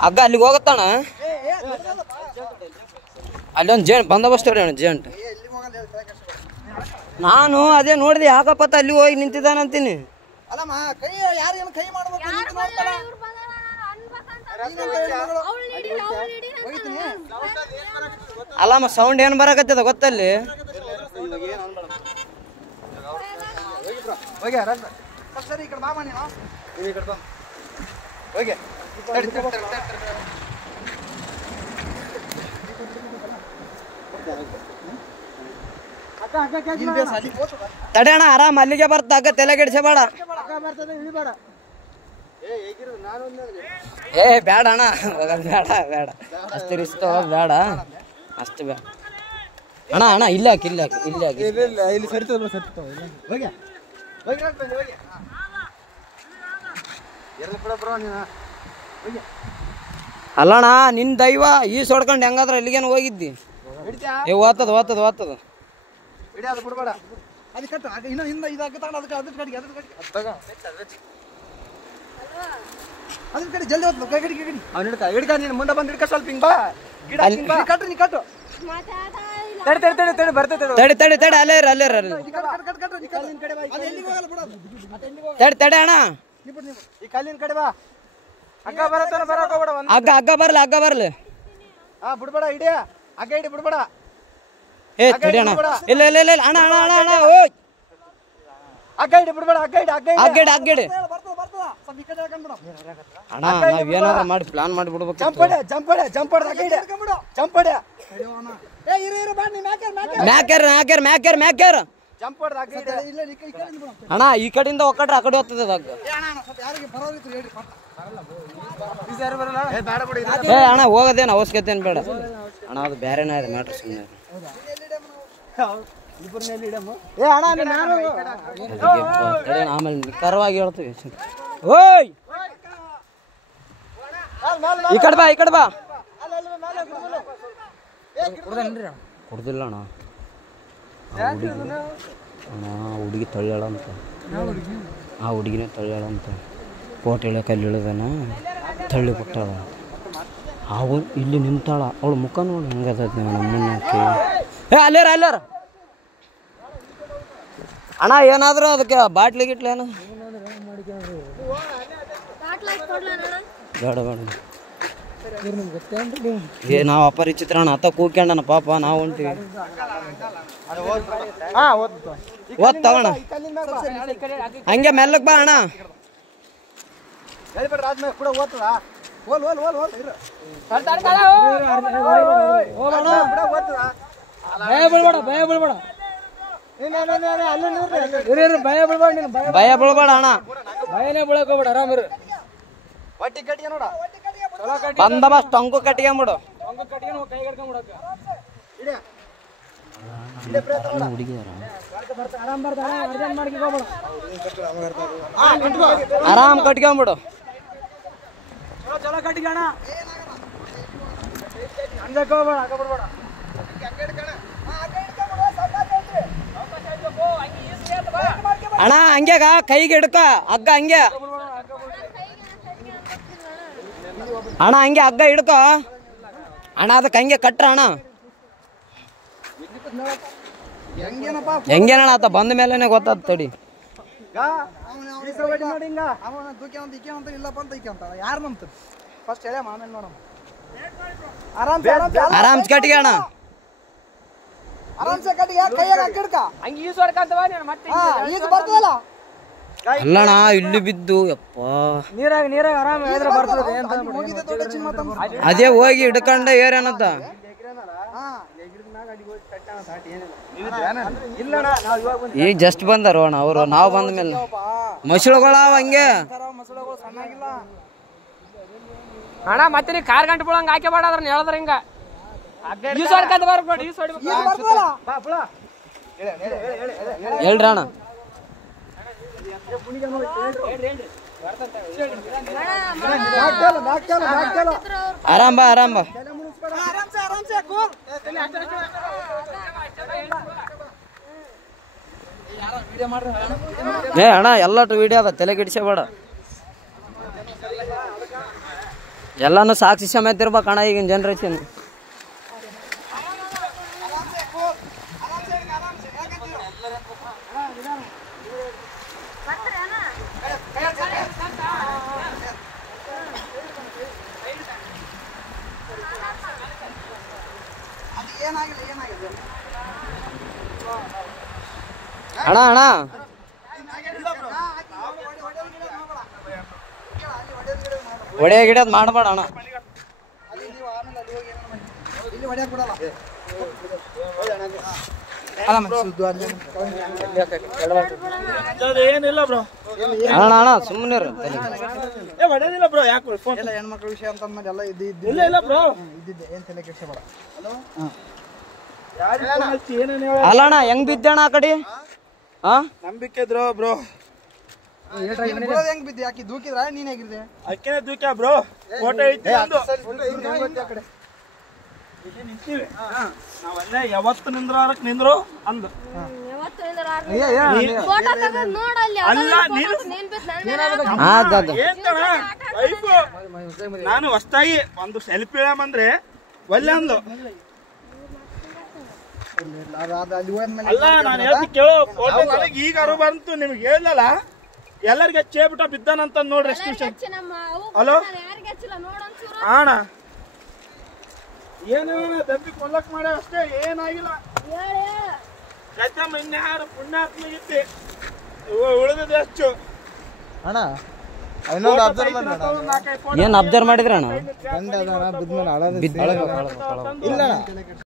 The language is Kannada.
ಹಗ್ಗ ಅಲ್ಲಿಗೆ ಹೋಗತ್ತಣ ಅಲ್ಲೊಂದು ಜೇಂಟ್ ಬಂದೋಬಸ್ತ್ ಅಣ್ಣ ಜೇಂಟ್ ನಾನು ಅದೇ ನೋಡಿದೆ ಯಾಕಪ್ಪತ್ತ ಅಲ್ಲಿ ಹೋಗಿ ನಿಂತಿದ್ದಾನಂತೀನಿ ಅಲ್ಲಮ್ಮ ಸೌಂಡ್ ಏನು ಬರಕತ್ತದ ಗೊತ್ತಲ್ಲಿ ತಡೆ ಅಣ್ಣ ಆರಾಮ್ ಅಲ್ಲಿಗೆ ಬರ್ತ ಹಗ್ಗ ತಲೆ ಕೆಡಿಸಬೇಡ ಏ ಬೇಡ ಅಣ್ಣ ಬೇಡ ಬೇಡ ಅಷ್ಟು ರಿಸ್ಕ್ ತಗೋದು ಬೇಡ ಅಷ್ಟು ಬೇಡ ಅಣ್ಣ ಅಣ್ಣ ಇಲ್ಲ ಹಾಕಿ ಇಲ್ಲ ಹಾಕಿ ಇಲ್ಲ ಹಾಕಿ ಇಲ್ಲಿ ಸರಿತದ ಅಲ್ಲಣ್ಣ ನಿನ್ ದೈವ ಈ ಸೊಡ್ಕೊಂಡು ಹೆಂಗಾದ್ರ ಇಲ್ಲಿಗೇನು ಹೋಗಿದ್ದಿ ಏ ಓದ್ತದ ಓದ್ತದ ಓದ್ತದ ಬಿಡ್ಬೇಡ ಅದು ಕಟ್ಟು ಇನ್ನು ಹಿಂದೆ ಇದಾಕ ಅದಕ್ಕೆ ಅದ್ರ ಕಡೆಗೆ ಅದ್ರ ಕಡೆ ಜಲ್ದಿ ಹೋಗ್ತದೆ ಕೈ ಕಡೆ ಅವ್ನು ಹಿಡ್ಕ ನೀನು ಮುಂದೆ ಬಂದು ಹಿಡ್ಕ ಸ್ವಲ್ಪ ಹಿಂಗೆ ಬಾ ಗಿಡ ಕಟ್ಟು ನೀ ಕಟ್ಟು ತಡಿ ತಡಿ ತಡಿ ತಡಿ ಬರ್ತೈತೆ ತಡಿ ತಡಿ ತಡಿ ಅಲ್ಲೇ ಇರ ಅಲ್ಲೇ ಇರ ತಡಿ ತಡಿ ಅಣ್ಣ ಈ ಕಲ್ಲಿನ ಕಡೆ ಬಾ ಹಗ್ಗ ಬರತ್ತಾನ ಬರಕ ಹೋಗ್ಬೇಡ ಹಗ್ಗ ಹಗ್ಗ ಬರ್ಲಿ ಹಗ್ಗ ಬರ್ಲಿ ಬಿಡ್ಬೇಡ ಹಿಡಿಯ ಹಗ್ಗ ಹಿಡಿ ಬಿಡ್ಬೇಡ ಏ ತಡಿ ಅಣ್ಣ ಇಲ್ಲ ಇಲ್ಲ ಇಲ್ಲ ಅಣ್ಣ ಅಣ್ಣ ಅಣ್ಣ ಅಣ್ಣ ಓಯ್ ಹಗ್ಗ ಹಿಡಿ ಬಿಡ್ಬೇಡ ಹಗ್ಗ ಹಿಡಿ ಹಗ್ಗಡಿ ಹಗ್ಗಡಿ ಅಣ್ಣ ನಾವ್ ಏನಾದ್ರು ಮಾಡಿ ಪ್ಲಾನ್ ಮಾಡಿ ಬಿಡ್ಬೇಕು ಜಂಪಡೆ ಜಂಪಡೆ ಜಂಪಡೆ ಹಗ್ಗ ಹಿಡಿ ಜಂಪಡೆ ಮ್ಯಾಕ್ಯಾರ ಮ್ಯಾಕ್ಯಾರ ಮ್ಯಾಕ್ಯಾರ ಮ್ಯಾಕ್ಯಾರ ಜಂಪಡೆ ಹಗ್ಗ ಹಿಡಿ ಅಣ್ಣ ಈ ಕಡೆಯಿಂದ ಒಕ್ಕಟ್ರೆ ಆ ಕಡೆ ಹೋಗ್ತದೆ ಹಗ್ಗ ಏ ಅಣ್ಣ ಹೋಗೋದೇನು ಅವಶ್ಯಕತೆ ಏನು ಬೇಡ ಅಣ್ಣ ಅದು ಬೇರೆನೇ ಇದೆ ಮ್ಯಾಟ್ರ್ ಸುಮ್ಮನೆ ಆಮೇಲೆ ನಿಖರವಾಗಿ ಹೇಳ್ತೀವಿ ಓಯ್ ಈ ಕಡೆ ಬಾ ಈ ಕಡೆ ಬಾ ಕುಡ್ದಿಲ್ಲ ಅಣ್ಣ ಅಣ್ಣ ಹುಡುಗಿ ತಳ್ಳ್ಯಾಳ ಅಂತ ಆ ಹುಡುಗಿನೇ ತಳ್ಳ್ಯಾಳ ಅಂತ ಕೋಟ್ ಇಳ್ಯಕ್ಕೆ ಅಲ್ಲಿ ಇಳಿದಾನ ತಳ್ಳಿ ಬಿಟ್ಟಾಳ ಅವು ಇಲ್ಲಿ ನಿಂತಾಳ ಅವಳು ಮುಖ ನೋಡಿ ಹೆಂಗದ ನಮ್ಮನ್ನಕ್ಕೆ ಏ ಅಲ್ಲೇರ ಅಲ್ಲೇರ ಅಣ್ಣ ಏನಾದರೂ ಅದಕ್ಕೆ ಬಾಟ್ಲಿ ಗಿಟ್ಲಿ ಏನು ಬೇಡ ಬೇಡ ಏ ನಾವು ಅಪರಿಚಿತ್ರ ಅಣ್ಣ ಅತ್ತ ಕೂಕ್ಯಂಡನ ಪಾಪ ನಾವು ಹೊಂಟಿವಿ ಓದ್ತಾವಣ್ಣ ಹಂಗೆ ಮೆಲ್ಲಕ್ ಬಾ ಅಣ್ಣ ಭಯ ಬೀಳ್ಬೇಡ ಅಣ್ಣ ಭಯನೇ ಬೀಳಕೋಬೇಡ ಆರಾಮ ಬಂದೋಬಸ್ತ್ ಟೊಂಕು ಕಟ್ಕೊಂಬಿಡು ಆರಾಮ್ ಕಟ್ಕೊಂಬಿಡು ಅಣ್ಣ ಹಂಗ್ಯಾಗ ಕೈಗೆ ಹಿಡ್ಕ ಹಗ್ಗ ಹಂಗೆ ಅಣ್ಣ ಹಂಗೆ ಹಗ್ಗ ಹಿಡ್ಕೋ ಅಣ್ಣ ಅದಕ್ಕೆ ಹಂಗೆ ಕಟ್ರ ಅಣ್ಣ ಹೆಂಗೇನಣ್ಣ ಆತ ಬಂದ ಮೇಲೆನೆ ಗೊತ್ತಾದ ತಡಿ ಆರಾಮ್ಸ್ ಕಟ್ಟಿಗೆ ಅಣ್ಣ ಅಲ್ಲಣ್ಣ ಇಲ್ಲಿ ಬಿದ್ದು ಯಪ್ಪ ನೀರಾಗ ನೀರಾಗ ಆರಾಮ ಬರ್ತದೆ ಅದೇ ಹೋಗಿ ಹಿಡ್ಕೊಂಡ ಏರೇನಂತ ಈಗ ಜಸ್ಟ್ ಬಂದಾರ ಅಣ್ಣ ಅವರು ನಾವು ಬಂದ ಮೇಲೆ ಮಸಳುಗಳ ಹಂಗೆ ಅಣ್ಣ ಮತ್ತೆ ನೀ ಕಾರ್ ಗಂಟೆ ಬಿಡಂಗ ಹಾಕಿ ಬೇಡ ಅದ್ರ ಹೇಳಿದ್ರ ಹಿಂಗ ಹೇಳ್ರಿ ಅಣ್ಣ ಆರಾಮ್ ಬಾ ಆರಾಮ್ ಬಾ ಏ ಅಣ್ಣ ಎಲ್ಲಟು ವಿಡಿಯೋ ಅದ ತಲೆ ಕೆಡಿಸಬೇಡ ಎಲ್ಲಾನು ಸಾಕ್ಷಿ ಸಮೇತ ಇರ್ಬೇಕಣ್ಣ ಈಗಿನ ಜನ್ರೇಷನ್. ಅಣ್ಣ ಅಣ್ಣ ಒಡೆ ಗಿಡದ್ ಮಾಡಬೇಡ ಅಣ್ಣ. ಏನಿಲ್ಲ ಬ್ರೋ, ಅಣ್ಣ ಅಣ್ಣ ಸುಮ್ಮನೆ ಹೊಡೆದಿಲ್ಲ ಬ್ರೋ. ಯಾಕೆ ಹೆಣ್ಮಕ್ಳ ವಿಷಯ ಅಂತಂದ್ಮೇಲೆ ಎಲ್ಲ ಇಲ್ಲ ಇಲ್ಲ ಬ್ರೋ, ಇದ್ದಿದ್ದೆ ಏನ್ ತಲೆ ಕೆಡ್ಸ್ಕೊಬೇಡ. ಏನೇನು ಅಲ್ಲ ಅಣ್ಣ ಹೆಂಗ್ ಬಿದ್ದಣ್ಣ ಆ ಕಡೆ? ಹಾ ನಂಬಿಕೆ ಇದ್ರು ಬ್ರೋ. ಹೆಂಗ್ ಬಿದ್ದೆ? ಯಾಕೆ ದೂಕಿದ್ರ ನೀನ್ ಹೇಗಿದ್ದೆ? ಅಕ್ಕೇನೆ ದೂಕ್ಯ ಬ್ರೋ. ಫೋಟೋ ಐತಿ ಒಂದು. ಇಲ್ಲಿ ನಿಂತೀವಿ ನಾವೆಲ್ಲ ಯಾವತ್ತು ನಿಂದ್ರು ಅಂದು. ಅಲ್ಲ ನಾನು ಹೊಸ್ತಾಗಿ ಒಂದು ಸೆಲ್ಫಿ ಇಳಂದ್ರೆ ಒಲ್ಲೆ ಅಂದು. ಅಲ್ಲ ನಾನು ಹೇಳ್ತಿ ಕೇಳೋ, ಫೋಟೋ ನನಗೆ ಈಗ ಅರು ಬಂತು, ನಿಮ್ಗೆ ಹೇಳಲ್ಲ ಎಲ್ಲರಿಗೆ ಚೇಬಿಟ ಬಿದ್ದಾನಂತ ನೋಡ್ರಿ. ಎಷ್ಟು ವಿಷಯ. ಹಲೋ ಅಣ್ಣ, ಏನೇನ ದಬ್ಬಿ ಕೊಲ್ಲಕ್ ಮಾಡ ಅಷ್ಟೇ, ಏನಾಗಿಲ್ಲ. ಸತ್ಯಮ್ಮ ಇನ್ಯಾರು ಪುಣ್ಯಾತ್ಮ ಇದ್ದಿ ಉಳಿದಿದೆ ಹೆಚ್ಚು. ಅಣ್ಣ ಏನ್ ಅಬ್ಸರ್ವ್ ಮಾಡಿದ್ರಣ್ಣ? ಇಲ್ಲ